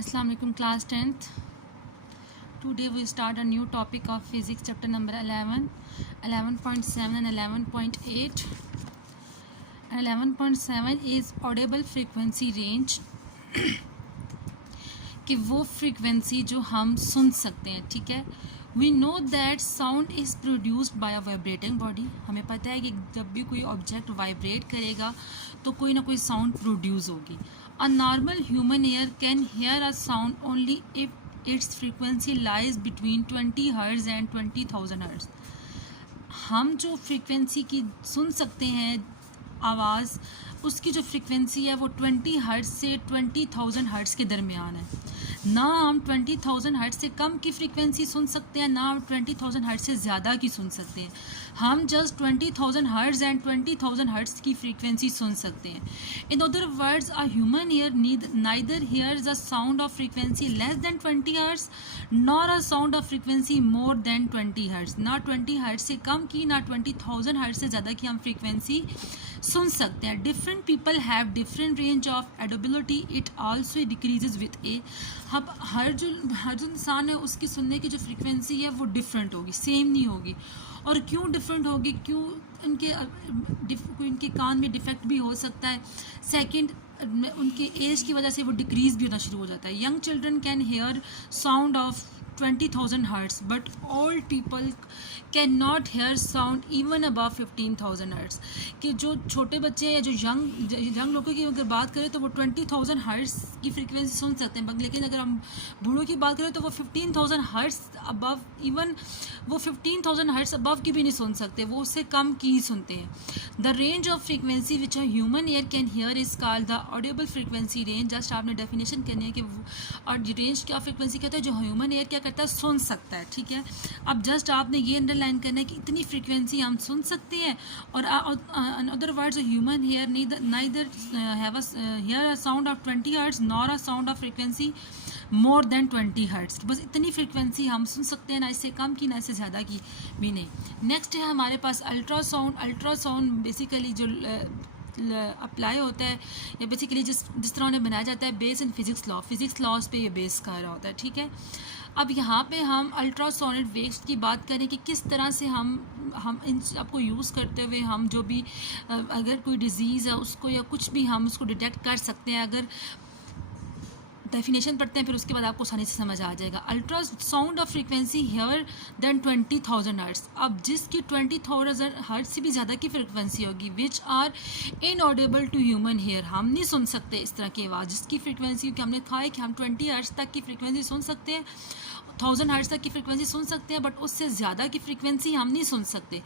Assalamu alaikum class 10th. Today we start a new topic of physics chapter number 11, 11.7 and 11.8. And 11.7 is audible frequency range कि वो frequency जो हम सुन सकते हैं. ठीक है, we know that sound is produced by a vibrating body. हमें पता है कि जब भी कोई ऑब्जेक्ट वाइब्रेट करेगा तो कोई ना कोई साउंड प्रोड्यूस होगी. A normal human ear can hear a sound only if it's frequency lies between 20 hertz and 20,000 hertz. हम जो फ्रीक्वेंसी की सुन सकते हैं आवाज़, उसकी जो फ्रीक्वेंसी है वो 20 हर्ट्ज से 20,000 हर्ट्ज के दरमियान है. ना हम 20,000 हर्ट्ज से कम की फ्रीक्वेंसी सुन सकते हैं, ना हम 20,000 हर्ट्ज से ज़्यादा की सुन सकते हैं. हम जस्ट 20,000 हर्ट्ज एंड 20,000 हर्ट्ज की फ्रीक्वेंसी सुन सकते हैं. In other words, a human ear neither hears a sound of frequency less than 20 hertz nor a sound of frequency more than 20 hertz. ना 20 हर्ट्ज से कम की, ना 20,000 हर्ट्ज से ज़्यादा की हम फ्रीक्वेंसी सुन सकते हैं. Different people have different range of audibility. It also decreases with age. अब हर जो इंसान है उसकी सुनने की जो फ्रीक्वेंसी है वो डिफरेंट होगी, सेम नहीं होगी. और क्यों डिफरेंट होगी? क्यों? इनके कान में डिफेक्ट भी हो सकता है. सेकंड, उनके एज की वजह से वो डिक्रीज भी होना शुरू हो जाता है. Young children can hear sound of 20,000 hertz, but old people cannot hear sound even above 15,000 hertz. कि जो छोटे बच्चे हैं या जो यंग लोगों की अगर बात करें तो वो 20,000 hertz की फ्रीक्वेंसी सुन सकते हैं, लेकिन अगर हम बूढ़ों की बात करें तो वो 15,000 hertz अबव, इवन वो 15,000 hertz अबव की भी नहीं सुन सकते, वो उससे कम की ही सुनते हैं. The range of frequency which a human year can hear is called the Audible frequency range. Just आपने डेफिनेशन करनी है कि और रेंज क्या फ्रीक्वेंसी कहता है जो ह्यूमन ईयर क्या करता है, सुन सकता है. ठीक है, अब जस्ट आपने ये अंडरलाइन करना है कि इतनी फ्रीक्वेंसी हम सुन सकते हैं. और इन other words, human here neither have here a sound of 20 hertz nor a sound of frequency more than 20 hertz. बस इतनी फ्रीक्वेंसी हम सुन सकते हैं, ना इससे कम की ना इससे ज़्यादा की भी नहीं. नेक्स्ट है हमारे पास अल्ट्रासाउंड. अल्ट्रासाउंड बेसिकली जो अप्लाई होता है या बेसिकली जिस तरह उन्हें बनाया जाता है बेस इन फिजिक्स लॉज पे ये बेस कर रहा होता है. ठीक है, अब यहाँ पे हम अल्ट्रासोनिक वेव्स की बात करें कि किस तरह से हम इन सबको यूज़ करते हुए हम जो भी अगर कोई डिज़ीज़ है उसको या कुछ भी हम उसको डिटेक्ट कर सकते हैं. अगर डेफिनेशन पढ़ते हैं फिर उसके बाद आपको आसानी से समझ आ जाएगा. Ultrasound of frequency higher than 20,000 hertz. अब जिसकी 20,000 हर्ट्ज से भी ज़्यादा की फ्रीक्वेंसी होगी which are inaudible to human hear. हम नहीं सुन सकते इस तरह की आवाज़ जिसकी फ्रीक्वेंसी, कि हमने कहा है कि हम 20 हर्ट्ज तक की फ्रीक्वेंसी सुन सकते हैं, 1000 हर्ट्ज तक की फ्रीक्वेंसी सुन सकते हैं, बट उससे ज़्यादा की फ्रीक्वेंसी हम नहीं सुन सकते.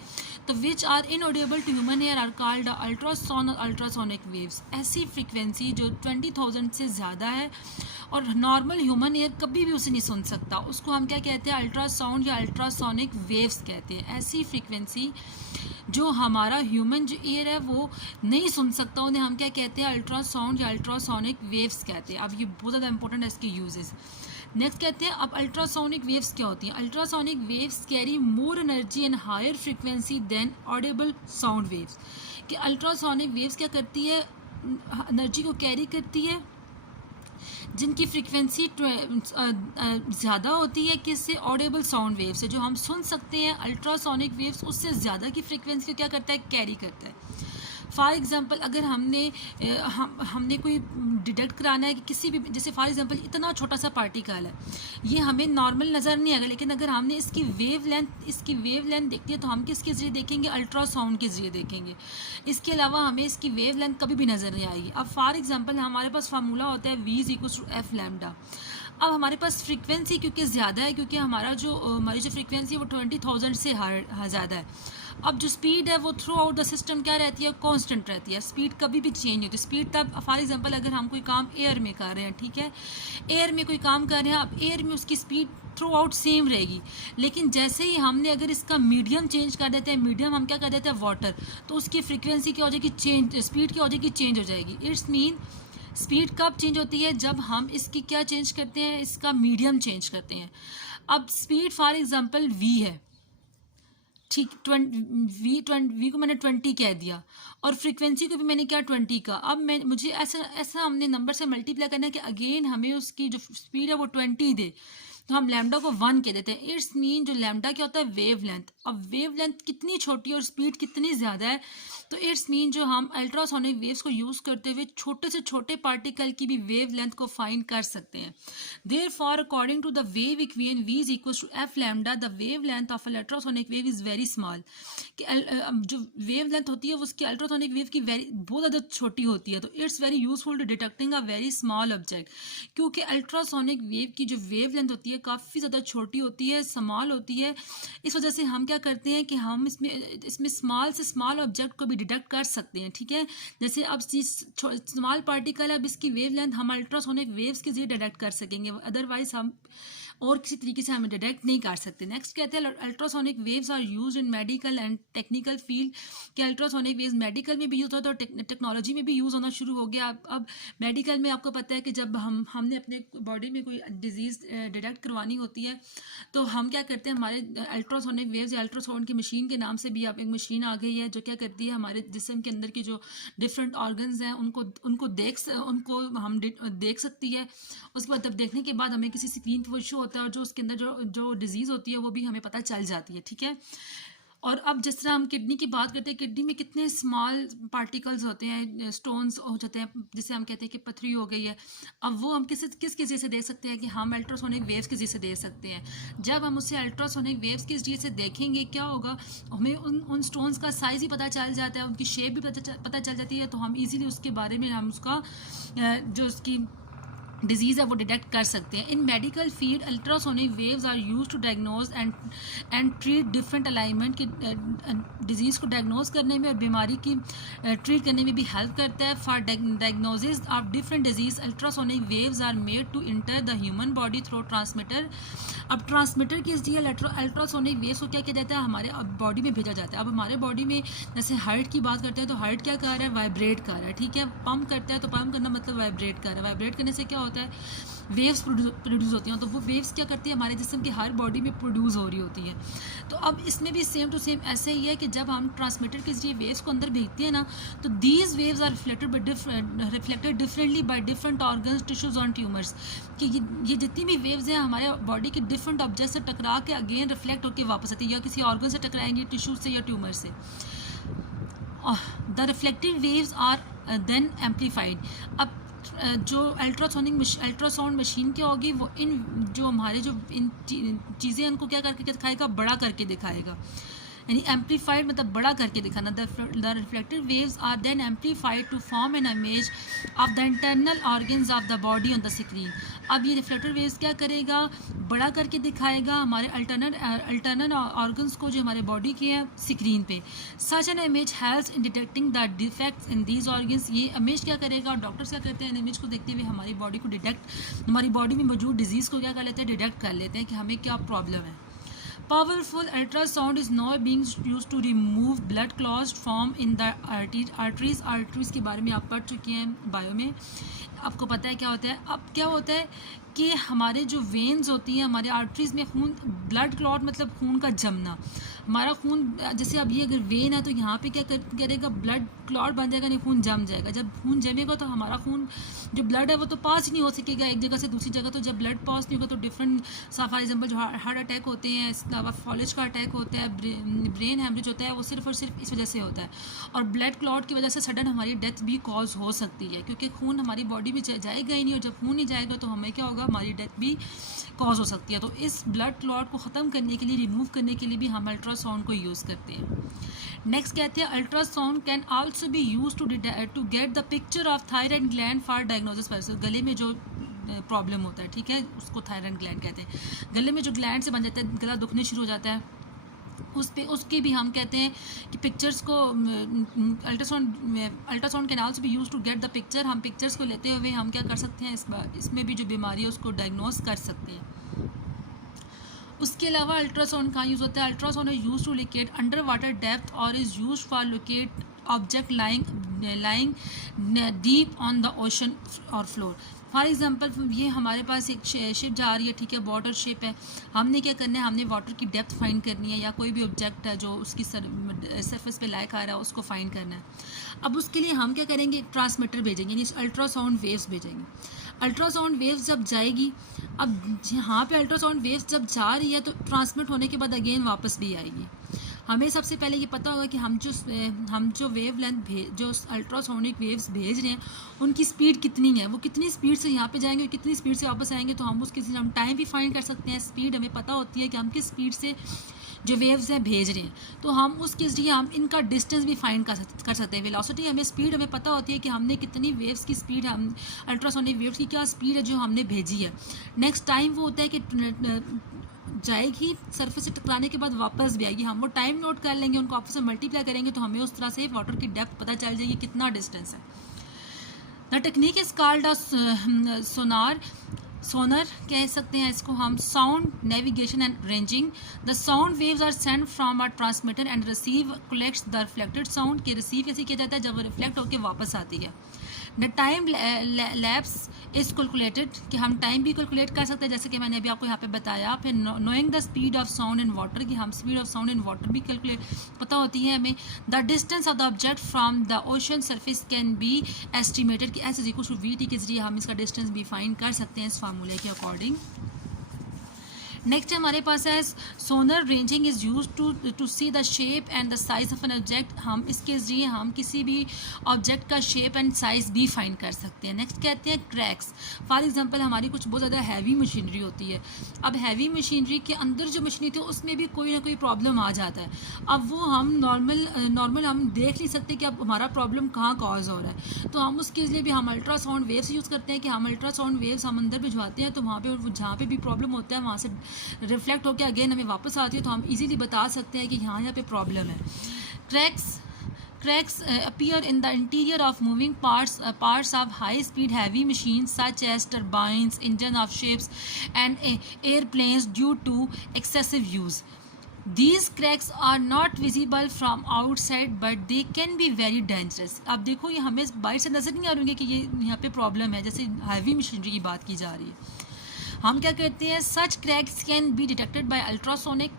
तो which are inaudible to human ear are called ultrasonic waves. ऐसी फ्रीक्वेंसी जो 20,000 से ज़्यादा है और नॉर्मल ह्यूमन ईयर कभी भी उसे नहीं सुन सकता, उसको हम क्या कहते हैं, अल्ट्रासाउंड या अल्ट्रासोनिक वेव्स कहते हैं. ऐसी फ्रीक्वेंसी जो हमारा ह्यूमन जो ईयर है वो नहीं सुन सकता, उन्हें हम क्या कहते हैं, अल्ट्रासाउंड या अल्ट्रासोनिक वेव्स कहते हैं. अब ये बहुत ज़्यादा इंपॉर्टेंट है इसके यूजेस. नेक्स्ट कहते हैं अब अल्ट्रासोनिक वेव्स क्या होती हैं. Ultrasonic waves carry more energy and higher frequency than audible sound waves. कि अल्ट्रासोनिक वेव्स क्या करती है, एनर्जी को कैरी करती है जिनकी फ्रीक्वेंसी ज़्यादा होती है किससे, ऑडिबल साउंड वेव से. जो हम सुन सकते हैं अल्ट्रासोनिक वेव्स उससे ज़्यादा की फ्रीक्वेंसी को क्या करता है, कैरी करता है. फॉर एग्ज़ाम्पल अगर हमने कोई डिटेक्ट कराना है कि किसी भी, जैसे फॉर एग्ज़ाम्पल इतना छोटा सा पार्टिकल है, ये हमें नॉर्मल नज़र नहीं आएगा, लेकिन अगर हमने इसकी वेव लेंथ देखती है तो हम किसके ज़रिए देखेंगे, अल्ट्रासाउंड के ज़रिए देखेंगे. इसके अलावा हमें इसकी वेव लेंथ कभी भी नज़र नहीं आएगी. अब फॉर एग्ज़ाम्पल हमारे पास फार्मूला होता है V=F लैम्डा. अब हमारे पास फ्रीक्वेंसी क्योंकि ज़्यादा है, क्योंकि हमारी जो फ्रीक्वेंसी है वो 20,000 से ज़्यादा है. अब जो स्पीड है वो थ्रू आउट द सिस्टम क्या रहती है, कांस्टेंट रहती है. स्पीड कभी भी चेंज नहीं होती. स्पीड तब फॉर एग्जांपल अगर हम कोई काम एयर में कर रहे हैं, ठीक है, एयर में कोई काम कर रहे हैं, अब एयर में उसकी स्पीड थ्रू आउट सेम रहेगी, लेकिन जैसे ही हमने अगर इसका मीडियम चेंज कर देते हैं, मीडियम हम क्या कर देते हैं, वाटर, तो उसकी फ्रीक्वेंसी क्या हो जाएगी, चेंज, स्पीड क्या हो जाएगी, चेंज हो जाएगी. इट्स मीन स्पीड कब चेंज होती है, जब हम इसकी क्या चेंज करते हैं, इसका मीडियम चेंज करते हैं. अब स्पीड फॉर एग्जांपल v है, ठीक, वी को मैंने 20 कह दिया और फ्रीक्वेंसी को भी मैंने क्या 20 का। अब मुझे ऐसा ऐसा हमने नंबर से मल्टीप्लाई करना है कि अगेन हमें उसकी जो स्पीड है वो 20 दे, तो हम लैम्डा को 1 कह देते हैं। इट्स मीन जो लैम्डा क्या होता है, वेव लेंथ। अब वेव लेंथ कितनी छोटी है और स्पीड कितनी ज़्यादा है, तो इट्स मीन जो हम अल्ट्रासोनिक वेव्स को यूज़ करते हुए छोटे से छोटे पार्टिकल की भी वेव लेंथ को फाइंड कर सकते हैं। Therefore, according to the wave equation v is equals to f lambda, the wavelength of an ultrasonic wave is very small। कि जो वेव लेंथ होती है वो उसकी अल्ट्रासोनिक वेव की बहुत ज़्यादा छोटी होती है, तो it's very useful to detecting a very small object. क्योंकि अल्ट्रासोनिक वेव की जो वेव लेंथ होती है काफ़ी ज़्यादा छोटी होती है, स्मॉल होती है। इस वजह से हम क्या करते हैं कि हम इसमें स्मॉल से स्मॉल ऑब्जेक्ट को भी डिटेक्ट कर सकते हैं, ठीक है। जैसे अब स्मॉल पार्टिकल, अब इसकी वेव लेंथ हम अल्ट्रासोनिक वेव्स के जरिए डिटेक्ट कर सकेंगे, अदरवाइज हम और किसी तरीके से हमें डिटेक्ट नहीं कर सकते। नेक्स्ट कहते हैं ultrasonic waves are used in medical and technical field. कि अल्ट्रासोनिक वेव्स मेडिकल में भी यूज़ होता है और टेक्नोलॉजी में भी यूज़ होना शुरू हो गया। अब मेडिकल में आपको पता है कि जब हमने अपने बॉडी में कोई डिजीज़ डिटेक्ट करवानी होती है तो हम क्या करते हैं, हमारे अल्ट्रासोनिक वेव्स या अल्ट्रासाउंड की मशीन के नाम से भी अब एक मशीन आ गई है जो क्या करती है, हमारे जिस्म के अंदर की जो डिफरेंट ऑर्गन्स हैं उनको हम देख सकती है। उसके बाद तब देखने के बाद हमें किसी स्क्रीन पर वो शो होता है और जो उसके अंदर जो डिजीज़ होती है वो भी हमें पता चल जाती है, ठीक है। और अब जिस तरह हम किडनी की बात करते हैं, किडनी में कितने स्मॉल पार्टिकल्स होते हैं, स्टोन्स हो जाते हैं, जिसे हम कहते हैं कि पथरी हो गई है। अब वो हम किस जरिए से देख सकते हैं कि हम अल्ट्रासोनिक वेव्स के जरिए से देख सकते हैं। जब हम उससे अल्ट्रासोनिक वेव्स के जरिए से देखेंगे क्या होगा, हमें उन स्टोन्स का साइज़ ही पता चल जाता है, उनकी शेप भी पता चल जाती है, तो हम ईजिली उसके बारे में हम उसका जो उसकी डिजीज़ है वो डिटेक्ट कर सकते हैं। In medical field ultrasonic waves are use to diagnose and treat different alignment की डिजीज़ को डायग्नोज करने में और बीमारी की ट्रीट करने में भी हेल्प करता है। For diagnosis of different disease ultrasonic waves are made to enter the human body through transmitter. अब ट्रांसमीटर के जरिए अल्ट्रासोनिक वेव्स को क्या किया जाता है, हमारे बॉडी में भेजा जाता है। अब हमारे बॉडी में जैसे हार्ट की बात करते हैं तो हार्ट क्या कर रहा है, वाइब्रेट कर रहा है, ठीक है। पंप करता है तो पंप करना मतलब वाइब्रेट कर रहा है। वाइब्रेट करने से क्या होता है, वेव्स प्रोड्यूस होती हैं, तो वो वेव्स क्या करती है, हमारे जिस्म की हर बॉडी में प्रोड्यूस हो रही होती है। तो अब इसमें भी सेम टू सेम ऐसे ही है कि जब हम ट्रांसमीटर के जरिए वेव्स को अंदर भेजते हैं ना, तो these waves are reflected differently by different organs, tissues on tumours. कि ये जितनी भी वेव्स हैं हमारे बॉडी के डिफरेंट ऑब्जेक्ट से टकरा के अगेन रिफ्लेक्ट होकर वापस आती है, या किसी ऑर्गन से टकराएंगे, टिश्यू से या ट्यूमर से। The reflected waves are then amplified. अब जो अल्ट्रासाउंड मशीन क्या होगी, वो इन चीज़ें उनको क्या करके दिखाएगा, बड़ा करके दिखाएगा, यानी एम्पलीफाइड मतलब बड़ा करके दिखाना। The reflected waves are then amplified to form an image of the internal organs of the body on the screen. अब ये रिफ्लेक्टेड वेव्स क्या करेगा, बड़ा करके दिखाएगा हमारे अल्टरनल ऑर्गन्स को जो हमारे बॉडी के हैं स्क्रीन पे। Such an image helps in detecting the defects in these organs. ये इमेज क्या करेगा, डॉक्टर्स क्या करते हैं, इमेज को देखते हुए हमारी बॉडी को हमारी बॉडी में मौजूद डिजीज़ को क्या कर लेते हैं, डिटेक्ट कर लेते हैं कि हमें क्या प्रॉब्लम है। Powerful ultrasound is now being used to remove blood clots formed in the arteries। Arteries के बारे में आप पढ़ चुके हैं बायो में, आपको पता है क्या होता है। अब क्या होता है कि हमारे जो वेन्स होती हैं, हमारे आर्टरीज में खून, ब्लड क्लॉट मतलब खून का जमना। हमारा खून जैसे अब ये अगर वेन है तो यहाँ पे क्या करेगा, ब्लड क्लॉट बन जाएगा, नहीं खून जम जाएगा। जब खून जमेगा तो हमारा खून जो ब्लड है वो तो पास ही नहीं हो सकेगा एक जगह से दूसरी जगह। तो जब ब्लड पास नहीं होगा तो डिफरेंट फॉर एग्जाम्पल जो हार्ट अटैक होते हैं, इसके अलावा फॉलेज का अटैक होता है, ब्रेन हेमरेज होता है, वो सिर्फ और सिर्फ इस वजह से होता है। और ब्लड क्लॉट की वजह से सडन हमारी डेथ भी कॉज हो सकती है, क्योंकि खून हमारी बॉडी में जाएगा ही नहीं, और जब खून नहीं जाएगा तो हमें क्या होगा, हमारी डेथ भी कॉज हो सकती है। तो इस ब्लड क्लॉट को ख़त्म करने के लिए, रिमूव करने के लिए भी हम अल्ट्रासाउंड को यूज़ करते हैं। नेक्स्ट कहते हैं ultrasound can also be use to get the picture of thyroid gland for diagnosis purpose. गले में जो प्रॉब्लम होता है, ठीक है, उसको थायराइड ग्लैंड कहते हैं। गले में जो ग्लैंड से बन जाता है, गला दुखने शुरू हो जाता है, उसकी भी हम कहते हैं कि पिक्चर्स को ultrasound can also be use to get the picture. हम पिक्चर्स को लेते हुए हम क्या कर सकते हैं, इसमें भी जो बीमारी है उसको डायग्नोस कर सकते हैं। उसके अलावा अल्ट्रासाउंड कहाँ यूज़ होता है, ultrasound is use to locate under water depth और is use for locate object lying deep on the ocean और फ्लोर। फॉर एग्जाम्पल ये हमारे पास एक शिप जा रही है, ठीक है, वाटर शिप है। हमने क्या करना है, हमने वाटर की डेप्थ फाइंड करनी है, या कोई भी ऑब्जेक्ट है जो उसकी सरफेस पे लाइक आ रहा है उसको फाइंड करना है। अब उसके लिए हम क्या करेंगे, ट्रांसमीटर भेजेंगे, यानी अल्ट्रासाउंड वेव्स भेजेंगे। अल्ट्रासाउंड वेव्स जब जाएगी, अब यहाँ पे अल्ट्रासाउंड वेव्स जब जा रही है तो ट्रांसमिट होने के बाद अगेन वापस भी आएगी। हमें सबसे पहले ये पता होगा कि हम जो वेव लेंथ जो अल्ट्रासोनिक वेव्स भेज रहे हैं उनकी स्पीड कितनी है, वो कितनी स्पीड से यहाँ पे जाएंगे और कितनी स्पीड से वापस आएंगे। तो हम उसके हम टाइम भी फाइंड कर सकते हैं, स्पीड हमें पता होती है कि हम किस स्पीड से जो वेव्स हैं भेज रहे हैं, तो हम उसके जरिए हम इनका डिस्टेंस भी फाइंड कर सकते हैं। वेलोसिटी हमें स्पीड हमें पता होती है कि हमने कितनी वेव्स की स्पीड, हम अल्ट्रासोनिक वेव्स की क्या स्पीड है जो हमने भेजी है। नेक्स्ट टाइम वो होता है कि जाएगी सरफेस से टकराने के बाद वापस भी आएगी, हम वो टाइम नोट कर लेंगे, उनको आपस में मल्टीप्लाई करेंगे तो हमें उस तरह से वाटर की डेप्थ पता चल जाएगी कितना डिस्टेंस है। The technique is called sonar कह सकते हैं इसको हम, sound navigation and ranging. The sound waves are send from a transmitter and receive collects the reflected sound, के रिसीव कैसे किया जाता है, जब वो रिफ्लेक्ट होकर वापस आती है। The time lapse is calculated, कि हम टाइम भी कैलकुलेट कर सकते हैं, जैसे कि मैंने अभी आपको यहाँ पे बताया। फिर knowing the speed of sound in water, कि हम speed of sound in water भी कैलकुलेट पता होती है हमें। The distance of the object from the ocean surface can be estimated, कि S is equal to V T के जरिए हम इसका डिस्टेंस भी फाइंड कर सकते हैं इस फार्मूले के अकॉर्डिंग। नेक्स्ट हमारे पास है sonar ranging is use to see the shape and the size of an object, हम इसके जरिए हम किसी भी ऑब्जेक्ट का शेप एंड साइज भी फाइंड कर सकते हैं। नेक्स्ट कहते हैं क्रैक्स। फॉर एग्जांपल हमारी कुछ बहुत ज़्यादा हैवी मशीनरी होती है, अब हैवी मशीनरी के अंदर जो मशीनरी थी उसमें भी कोई ना कोई प्रॉब्लम आ जाता है। अब वो हम नॉर्मल हम देख नहीं सकते कि अब हमारा प्रॉब्लम कहाँ कॉज हो रहा है, तो हम उसके लिए भी हम अल्ट्रासाउंड वेव्स यूज़ करते हैं, कि हम अल्ट्रासाउंड वेव्स हम अंदर भिजवाते हैं, तो वहाँ पर जहाँ पर भी प्रॉब्लम होता है वहाँ से रिफ्लेक्ट होकर अगेन हमें वापस आती है, तो हम इजीली बता सकते हैं कि यहाँ पे प्रॉब्लम है। Cracks appear in the interior of moving parts of high-speed heavy machines such as turbines, engine of ships, and airplanes due to excessive use. These cracks are not visible from outside, but they can be very dangerous. अब देखो ये हमें बाहर से नजर नहीं आ रही है कि ये यहाँ पे प्रॉब्लम है, जैसे हैवी मशीनरी की बात की जा रही है। हम क्या कहते हैं, such cracks can be detected by ultrasonic.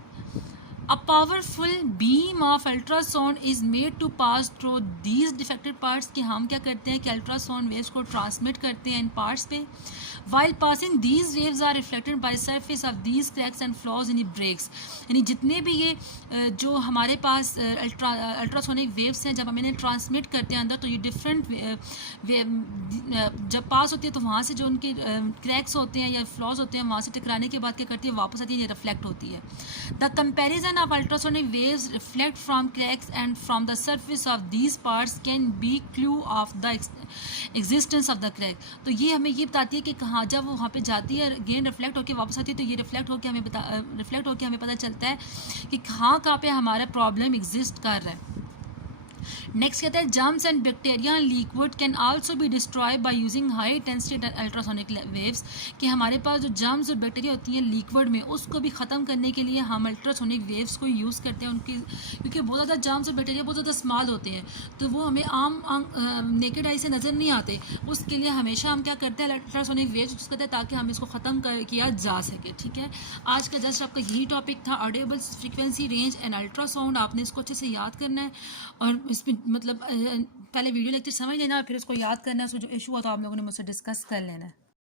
A powerful beam of ultrasound is made to pass through these defected parts, कि हम क्या करते हैं कि अल्ट्रासाउंड वेव्स को ट्रांसमिट करते हैं इन पार्ट्स पे। While passing these waves are reflected by surface of these cracks and flaws in the brakes, यानी जितने भी ये जो हमारे पास अल्ट्रासोनिक वेव्स हैं, जब हम इन्हें ट्रांसमिट करते हैं अंदर, तो ये डिफरेंट जब पास होती है तो वहाँ से जो उनके क्रैक्स होते हैं या फ्लॉज होते हैं वहाँ से टकराने के बाद क्या करती है, वापस आती है, ये रिफ्लेक्ट होती है। The comparison of ultrasonic waves reflect from cracks and from the surface of these parts can be clue of the existence of the crack। तो ये हमें ये बताती है कि कहाँ जब वो वहाँ पे जाती है अगेन रिफ्लेक्ट होकर वापस आती है, तो ये रिफ्लेक्ट होकर हमें पता चलता है कि कहाँ पे हमारा प्रॉब्लम एग्जिस्ट कर रहा है। नेक्स्ट कहता है germs and bacteria liquid can also be destroy by using high intensity ultrasonic waves, कि हमारे पास जो जर्म्स और बैक्टीरिया होती हैं लिक्विड में उसको भी ख़त्म करने के लिए हम अल्ट्रासोनिक वेव्स को यूज़ करते हैं उनकी, क्योंकि बहुत ज़्यादा जर्म्स और बैक्टीरिया बहुत ज़्यादा स्मॉल होते हैं, तो वो हमें आम नेकेड आई से नज़र नहीं आते। उसके लिए हमेशा हम क्या करते हैं, अल्ट्रासोनिक वेव्स यूज़ करते हैं ताकि हम इसको ख़त्म किया जा सके। ठीक है, आज का जस्ट आपका यही टॉपिक था, Audible frequency range and ultrasound. आपने इसको अच्छे से याद करना है और इसमें मतलब पहले वीडियो लेक्चर समझ लेना, फिर उसको याद करना है, उसको जो इशू हुआ तो आप लोगों ने मुझसे डिस्कस कर लेना है।